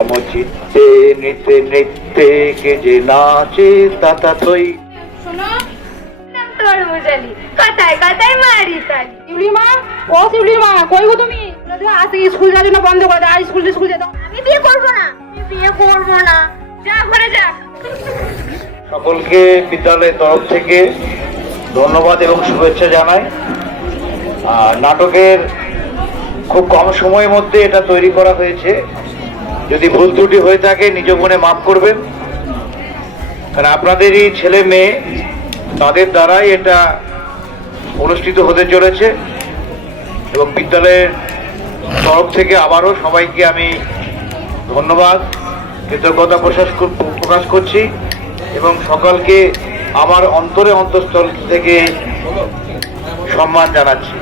চিত্তে নিতে নৃত্যে কে যে নাচে তাতা থই। শোনো, নাম তোর বুঝালি, কথায় কথায় মারি তালি। শিউলি মা, ও শিউলি মা, কই গো তুমি? আজকে স্কুল যাওয়ার জন্য বন্ধ করে দাও, আর স্কুল যেতে দাও। আমি বিয়ে করবো না, আমি বিয়ে করবো না। যা ঘরে যা। সকলকে বিদ্যালয়ের তরফ থেকে ধন্যবাদ এবং শুভেচ্ছা জানাই। নাটকের খুব কম সময়ের মধ্যে এটা তৈরি করা হয়েছে। যদি ভুল ত্রুটি হয়ে থাকে নিজ মনে মাফ করবেন, কারণ আপনাদেরই ছেলে মেয়ে, তাদের দ্বারাই এটা অনুষ্ঠিত হতে চলেছে। এবং বিদ্যালয়ের তরফ থেকে আবারও সবাইকে আমি ধন্যবাদ, কৃতজ্ঞতা প্রকাশ করছি এবং সকলকে আমার অন্তরস্থল থেকে সম্মান জানাচ্ছি।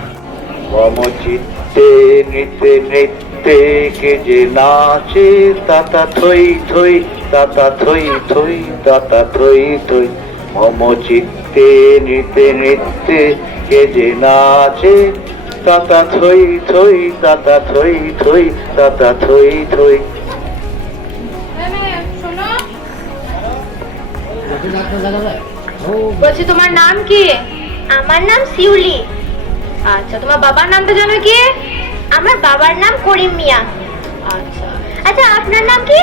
চিত্তে নিতে নৃত্যে কে যে নাচে তাতা থই থই, তাতা থই থই, তাতা থই থই। মম চিত্তে নিতে নৃত্যে কে যে নাচে তাতা থই থই, তাতা থই থই, তাতা থই থই। শোনো, বলছি তোমার নাম কি? আমার নাম শিউলি। আচ্ছা, তোমার বাবার নামটা জানো কি? আমার বাবার নাম করিম মিয়া। আচ্ছা আচ্ছা, আপনার নাম কি?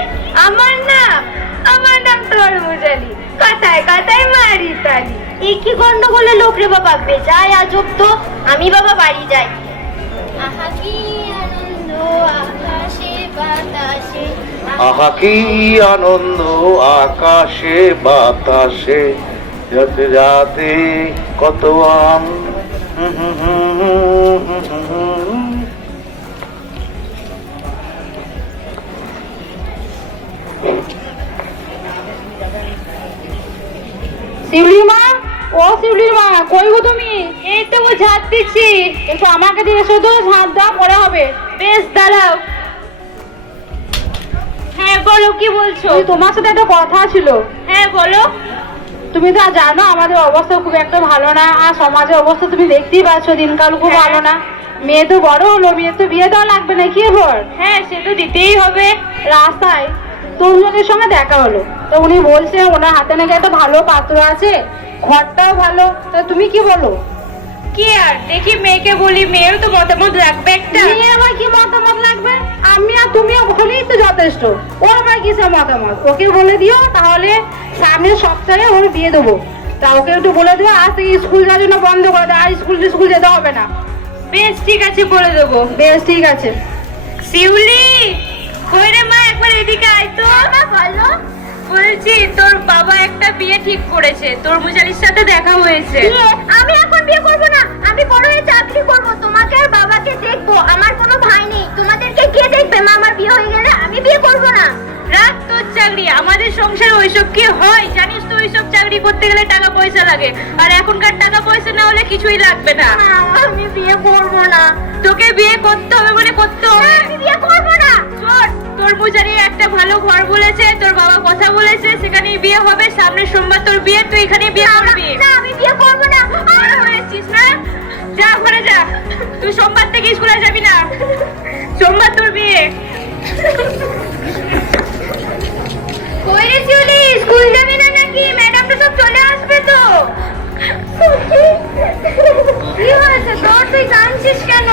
আমার নাম তোর বুঝালি, কথায় কথায় মারি তালি। এই কি গন্ডগোলে লোক রে বাবা, বেজায় আজব তো। আমি বাবা বাড়ি যাই। আহা কি আনন্দ আকাশে বাতাসে, আহা কি আনন্দ আকাশে বাতাসে, যাতে যাতে কত আম। শিউলি মা, ও শিউলি মা, কই গো তুমি? এই তো ঝাঁট দিচ্ছি। একটু আমাকে দিয়ে এসো তো, ঝাঁট দেওয়া পরে হবে। বেশ, দাঁড়াও। হ্যাঁ বলো, কি বলছো? তোমার সাথে একটা কথা ছিল। হ্যাঁ বলো। তুমি তো জানো আমাদের অবস্থা খুব একটা ভালো না, আর সমাজের অবস্থা তুমি দেখতেই পাচ্ছ, দিনকাল খুব হ্যাঁ। ভালো না। মেয়ে তো বড় হলো, মেয়ে তো বিয়ে দেওয়া লাগবে নাকি এবার? হ্যাঁ, সে তো দিতেই হবে। রাস্তায় তরুণের সঙ্গে দেখা হলো, তো উনি বলছে ওনার হাতে নাকি একটা ভালো পাত্র আছে, ঘরটাও ভালো। তা তুমি কি বলো? কি আর দেখি, মেয়েকে বলি, মেয়েও তো মতামত রাখবে একটা। মেয়ের আবার কি মতামত লাগবে? আমি আর তুমিও হলেই তো যথেষ্ট। ওর আবার কিসের মতামত? ওকে বলে দিও, তাহলে সামনের সপ্তাহে ওর বিয়ে দেবো। তা ওকে একটু বলে দিও আজ থেকে স্কুল যাওয়ার জন্য বন্ধ করে দেয়, আর স্কুল যেতে হবে না। বেশ ঠিক আছে, বলে দেবো। বেশ ঠিক আছে। শিউলি, কই রে মা, একবার এদিকে আয় তো। বলো। বলছি তোর বাবা একটা বিয়ে ঠিক করেছে, তোর মুজালির সাথে দেখা হয়েছে। আমি এখন বিয়ে করব না, আমি বড় হয়ে চাকরি করব, তোমাকে আর বাবাকে দেখবো। আমার কোনো ভাই নেই, তোমাদেরকে কে দেখবে? মা, আমার বিয়ে হয়ে গেলে আমি বিয়ে করব না। রাত তোর চাকরি, আমাদের সংসারে ওইসব কি হয় জানিস তো? ওইসব চাকরি করতে গেলে টাকা পয়সা লাগে, আর এখনকার টাকা পয়সা না হলে কিছুই লাগবে না। আমি বিয়ে করব না। তোকে বিয়ে করতে হবে মানে করতে হবে। আমি বিয়ে করব না। শোন, তোর মুজারি একটা ভালো ঘর বলেছে, তোর বাবা কথা বলেছে, সেখানেই বিয়ে হবে। সামনের সোমবার তোর বিয়ে, তুই এখানে বিয়ে করবি। না, আমি বিয়ে করব না। হয়েছিস না? যা ঘরে যা, তুই সোমবার থেকে স্কুলে যাবি না। সোমবার তোর বিয়ে। কই রে শিউলি, স্কুল যাবি না নাকি? ম্যাডাম তো সব চলে আসবে তো। কি হয়েছে তোর? তুই কাঁদছিস কেন?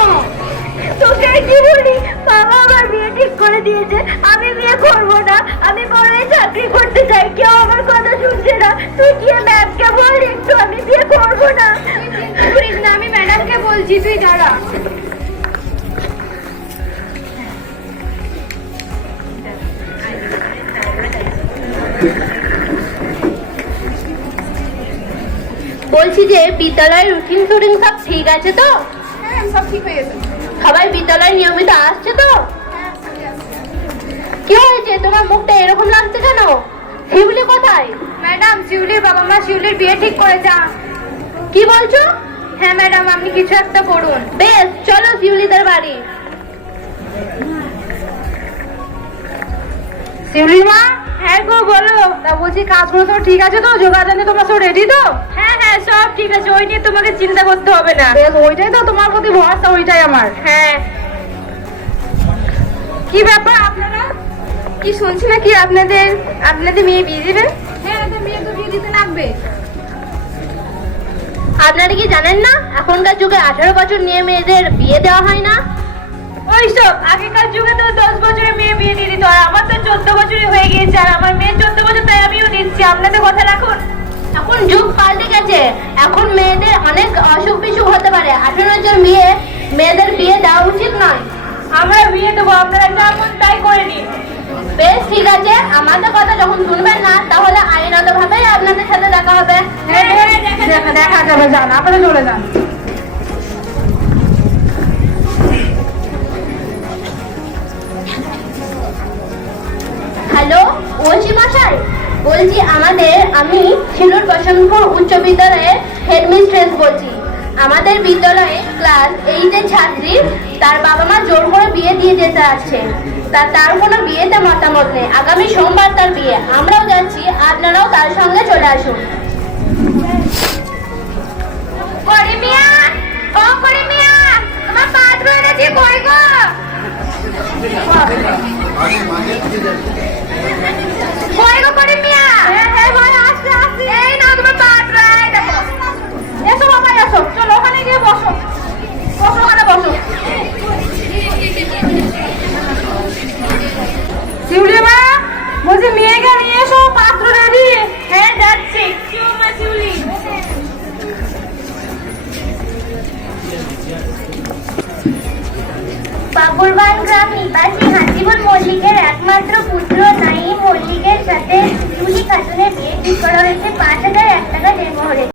তোকে আর কি বলি, বাবা আমার বিয়ে ঠিক করে দিয়েছে। আমি বিয়ে করবো না, আমি বড় চাকরি করতে চাই। কেউ আমার কথা শুনছে না। তুই গিয়ে ম্যামকে বল একটু, আমি বিয়ে করবো না। করিস না, আমি ম্যাডামকে বলছি, তুই দাঁড়া। বলছি যে বিদ্যালয়ের রুটিন টুটিন সব ঠিক আছে তো? হ্যাঁ, সব ঠিক হয়ে গেছে। সবাই বিদ্যালয়ে নিয়মিত আসছে তো? কি হয়েছে, তোমার মুখটা এরকম লাগছে কেন? শিউলি কোথায়? ম্যাডাম, শিউলির বাবা মা শিউলির বিয়ে ঠিক করেছে। কি বলছো? হ্যাঁ ম্যাডাম, আপনি কিছু একটা করুন। বেশ, চলো শিউলিদের বাড়ি। শিউলি মা, হ্যাঁ গো, বলো। তা বলছি কাজগুলো তো ঠিক আছে তো? যোগাযোগ তোমার সব রেডি তো? হ্যাঁ হ্যাঁ, সব ঠিক আছে, ওই নিয়ে তোমাকে চিন্তা করতে হবে না। বেশ, ওইটাই তো তোমার প্রতি ভরসা, ওইটাই আমার। হ্যাঁ। কি ব্যাপার আপনারা? কি শুনছি নাকি আপনাদের মেয়ে বিয়ে দিবেন? হ্যাঁ, তো মেয়ে তো বিয়ে দিতে লাগবে। আপনারা কি জানেন না এখনকার যুগে 18 বছর নিয়ে মেয়েদের বিয়ে দেওয়া হয় না? ওইসব আগেকার যুগে তো 10 বছরের মেয়ে বিয়ে দিয়ে দিত, আর আমার তো 14 বছরই হয়ে গিয়েছে, আর আমার মেয়ে 14 বছর, তাই আমিও দিচ্ছি। আপনাদের কথা রাখুন। এখন যুগ পাল্টে গেছে, এখন মেয়েদের অনেক অসুখ বিসুখ হতে পারে। 18 বছর মেয়েদের বিয়ে দেওয়া উচিত নয়। আমরা বিয়ে দেবো, আপনারা যা মন তাই করে নিন। বেশ, ঠিক আছে। আমাদের কথা যখন শুনবেন না, তাহলে আইনত ভাবেই আপনাদের সাথে দেখা হবে। দেখা যাবে, যান আপনারা চলে যান। হ্যালো, ওসি মশাই বলছি, আমি শিলুর বসন্তপুর উচ্চ বিদ্যালয়ের হেডমিস্ট্রেস বলছি। আমাদের বিদ্যালয়ে ক্লাস 8-এর ছাত্রী, তার বাবা মা জোর করে বিয়ে দিয়ে যেতে আসছে। তার কোনো বিয়েতে মতামত নেই। আগামী সোমবার তার বিয়ে, আমরাও যাচ্ছি, আপনারাও তার সঙ্গে চলে আসুন। করিমিয়া, ও করিমিয়া, আমার পাত্র এনেছি, কই গো? কই গো করিমিয়া? হ্যাঁ ভাই, আসতে আসতে। এই নাও তোমার পাত্র, এই দেখো। এসো বাবা, এসো, চলো ওখানে গিয়ে বসো, ওখানে বসো। শিউলি মা, বলছি মেয়েকে নিয়ে এসো, পাত্র রেডি। হ্যাঁ, যাচ্ছি। শিউলি, বাবুরবান গ্রাম নিবাসী হাসিবুল মল্লিকের একমাত্র পুত্র নাইম মল্লিকের সাথে শিউলি খাতুনের বিয়ে ঠিক করা হয়েছে 5,001 টাকা দেড় মোহরে।